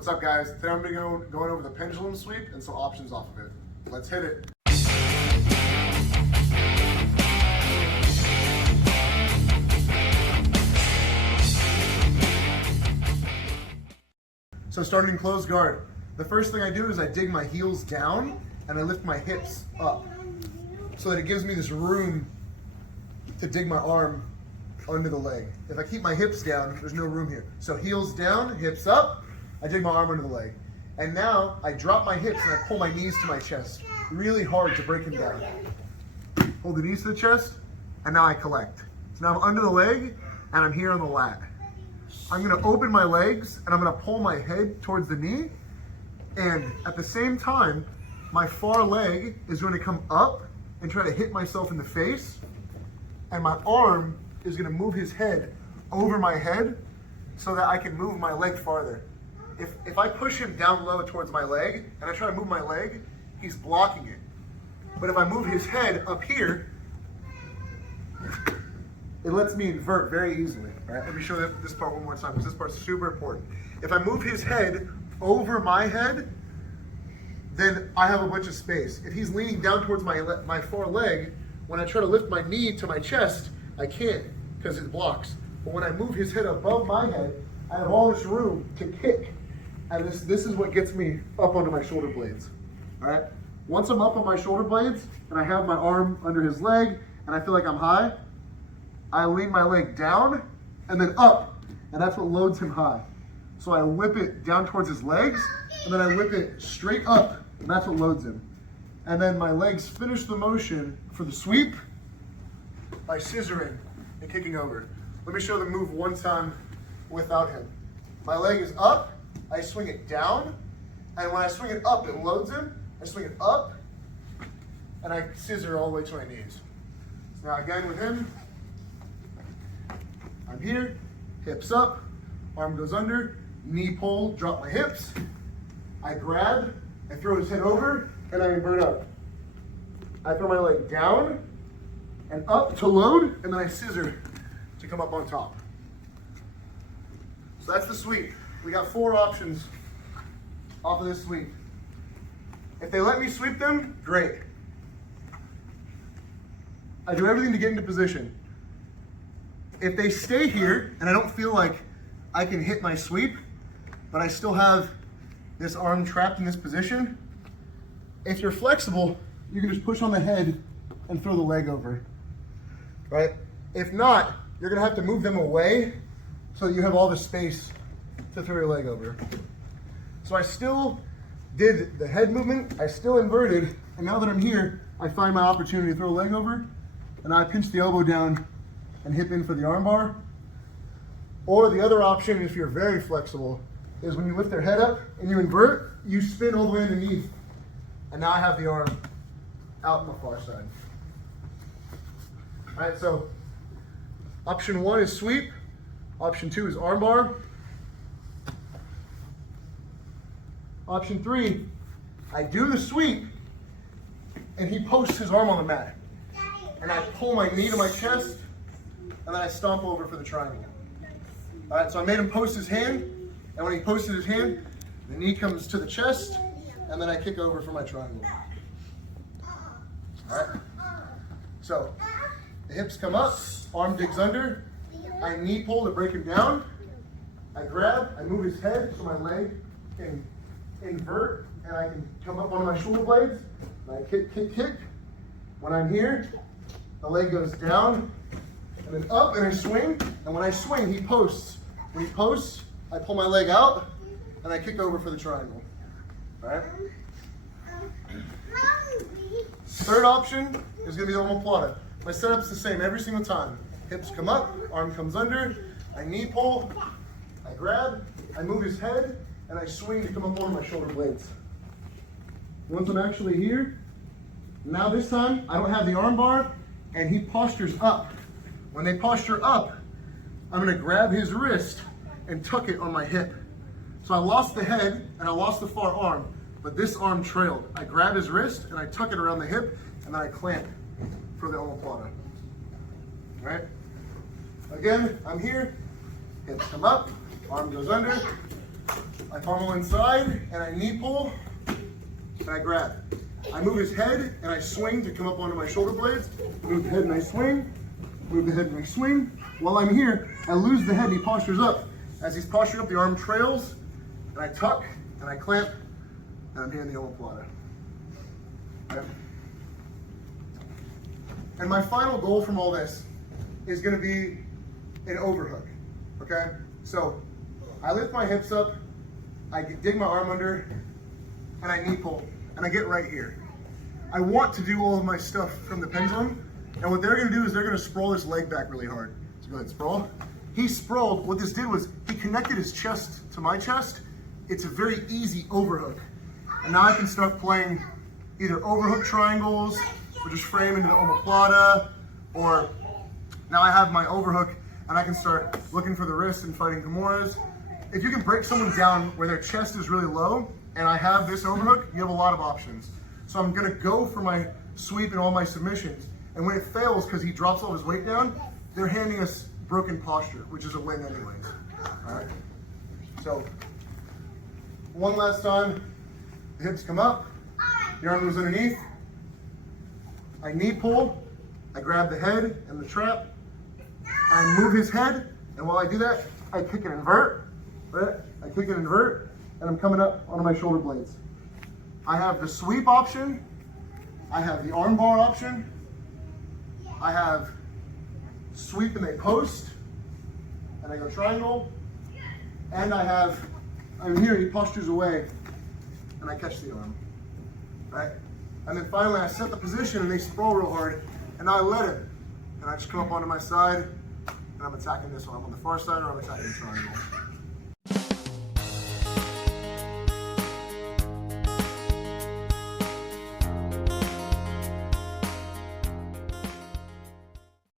What's up, guys? Today I'm going to be going over the pendulum sweep and some options off of it. Let's hit it. So starting in closed guard, the first thing I do is I dig my heels down and I lift my hips up so that it gives me this room to dig my arm under the leg. If I keep my hips down, there's no room here. So heels down, hips up, I dig my arm under the leg. And now I drop my hips and I pull my knees to my chest really hard to break him down. Hold the knees to the chest, and now I collect. So now I'm under the leg and I'm here on the lat. I'm gonna open my legs and I'm gonna pull my head towards the knee, and at the same time, my far leg is going to come up and try to hit myself in the face, and my arm is gonna move his head over my head so that I can move my leg farther. If I push him down low towards my leg and I try to move my leg, he's blocking it. But if I move his head up here, it lets me invert very easily. All right, let me show this part one more time because this part's super important. If I move his head over my head, then I have a bunch of space. If he's leaning down towards my far leg, when I try to lift my knee to my chest, I can't because it blocks. But when I move his head above my head, I have all this room to kick. And this is what gets me up onto my shoulder blades. All right? Once I'm up on my shoulder blades and I have my arm under his leg and I feel like I'm high, I lean my leg down and then up, and that's what loads him high. So I whip it down towards his legs, and then I whip it straight up, and that's what loads him. And then my legs finish the motion for the sweep by scissoring and kicking over. Let me show the move one time without him. My leg is up, I swing it down, and when I swing it up, it loads him. I swing it up, and I scissor all the way to my knees. So now again with him, I'm here, hips up, arm goes under, knee pull, drop my hips. I grab, I throw his head over, and I invert up. I throw my leg down and up to load, and then I scissor to come up on top. So that's the sweep. We got 4 options off of this sweep. If they let me sweep them, great. I do everything to get into position. If they stay here and I don't feel like I can hit my sweep, but I still have this arm trapped in this position, if you're flexible, you can just push on the head and throw the leg over, right? If not, you're gonna have to move them away so that you have all the space to throw your leg over. So I still did the head movement, I still inverted, and now that I'm here, I find my opportunity to throw a leg over, and I pinch the elbow down and hip in for the arm bar. Or the other option, if you're very flexible, is when you lift their head up and you invert, you spin all the way underneath, and now I have the arm out on the far side. All right, so option 1 is sweep, option 2 is arm bar. Option 3, I do the sweep, and he posts his arm on the mat, and I pull my knee to my chest, and then I stomp over for the triangle. All right, so I made him post his hand, and when he posted his hand, the knee comes to the chest, and then I kick over for my triangle. All right, so the hips come up, arm digs under, I knee pull to break him down, I grab, I move his head so my leg can invert, and I can come up onto my shoulder blades, and I kick, kick, kick. When I'm here, the leg goes down, and then up, and I swing, and when I swing, he posts. When he posts, I pull my leg out, and I kick over for the triangle. All right? Third option is gonna be the omoplata. My setup's the same every single time. Hips come up, arm comes under, I knee pull, I grab, I move his head, and I swing to come up onto my shoulder blades. Once I'm actually here, now this time, I don't have the arm bar, and he postures up. When they posture up, I'm gonna grab his wrist and tuck it on my hip. So I lost the head and I lost the far arm, but this arm trailed. I grab his wrist and I tuck it around the hip, and then I clamp for the omoplata. All right? Again, I'm here, hips come up, arm goes under, I pommel inside and I knee pull and I grab. I move his head and I swing to come up onto my shoulder blades. Move the head and I swing. Move the head and I swing. While I'm here, I lose the head and he postures up. As he's posturing up, the arm trails and I tuck and I clamp and I'm here in the omoplata. Okay. And my final goal from all this is going to be an overhook. Okay? So I lift my hips up, I dig my arm under, and I knee pull, and I get right here. I want to do all of my stuff from the pendulum, and what they're gonna do is they're gonna sprawl this leg back really hard. So go ahead, sprawl. He sprawled, what this did was he connected his chest to my chest. It's a very easy overhook. And now I can start playing either overhook triangles, or just frame into the omoplata, or now I have my overhook, and I can start looking for the wrist and fighting Kimuras. If you can break someone down where their chest is really low, and I have this overhook, you have a lot of options. So I'm gonna go for my sweep and all my submissions, and when it fails, because he drops all his weight down, they're handing us broken posture, which is a win anyways. All right, so one last time, the hips come up, the arm goes underneath, I knee pull, I grab the head and the trap, I move his head, and while I do that, I kick and invert, right? I kick and invert, and I'm coming up onto my shoulder blades. I have the sweep option, I have the arm bar option, I have sweep and they post, and I go triangle, and I'm here, he postures away, and I catch the arm, right? And then finally I set the position and they sprawl real hard, and now I let him, and I just come up onto my side, and I'm attacking this one. I'm on the far side or I'm attacking the triangle.